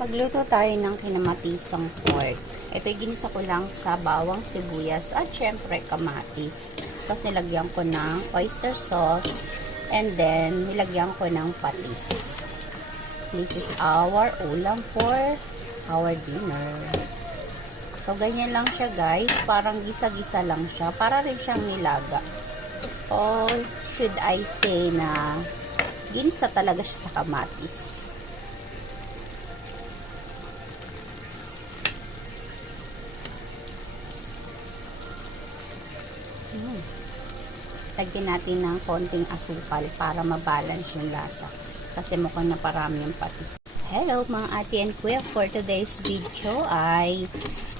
Magluto tayo ng kinamatisang pork. Ito'y ginisa ko lang sa bawang sibuyas at syempre kamatis. Tapos nilagyan ko ng oyster sauce and then nilagyan ko ng patis. This is our ulam for our dinner. So ganyan lang siya guys, parang gisa-gisa lang siya, para rin siyang nilaga. Or should I say na ginisa talaga siya sa kamatis. Lagyan natin ng konting asukal para mabalance yung lasa. Kasi mukhang na parami yung patis. Hello mga ate and kuya. For today's video ay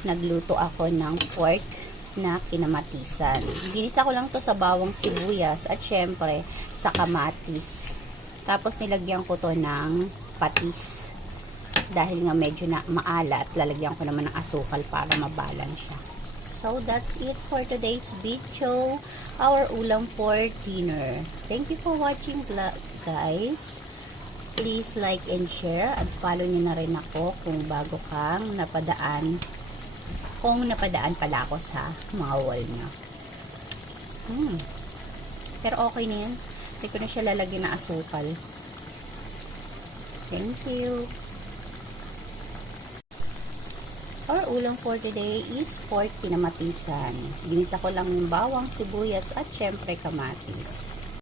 nagluto ako ng pork na kinamatisan. Ginisa ko lang to sa bawang sibuyas at syempre sa kamatis. Tapos nilagyan ko to ng patis. Dahil nga medyo na maalat, lalagyan ko naman ng asukal para mabalance siya. So that's it for today's video, our ulam for dinner. Thank you for watching guys. Please like and share at follow nyo na rin ako kung bago kang napadaan. Kung napadaan pala ako sa mga wall nyo. Pero okay na yan. Hindi ko na siya lalagyan na asukal. Thank you. Our ulam for today is pork kinamatisan. Ginisa ko lang yung bawang, sibuyas at syempre kamatis.